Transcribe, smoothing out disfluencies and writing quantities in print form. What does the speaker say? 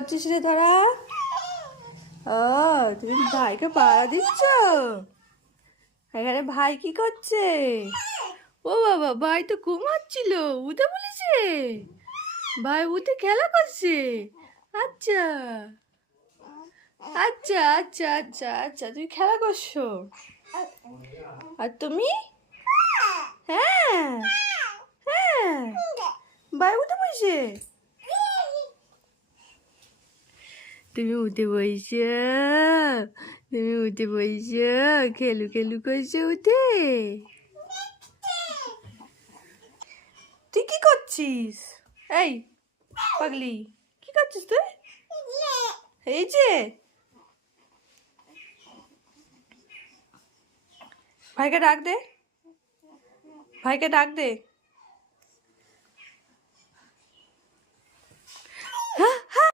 করছিস রে তারা? ও, তুমি ভাইকে পাড়া দিচ্ছ? এখানে ভাই কি করছে? ও বাবা, ভাই তো ঘুমাচ্ছিল, উঠে বলেছে। ভাই উঠে খেলা করছে। আচ্ছা আচ্ছা আচ্ছা আচ্ছা আচ্ছা, তুমি খেলা করছো। আর তুমি? হ্যাঁ হ্যাঁ, ভাই উঠে বসে। তুমি উঠে বসে, তুমি উঠে বসে খেলু খেলু করছো উঠে। তুই কি করছিস? এই পাগলি, কি করছিস তুই? এই যে, ভাইকে ডাক দে, ভাইকে ডাক দে। হ্যাঁ হ্যাঁ,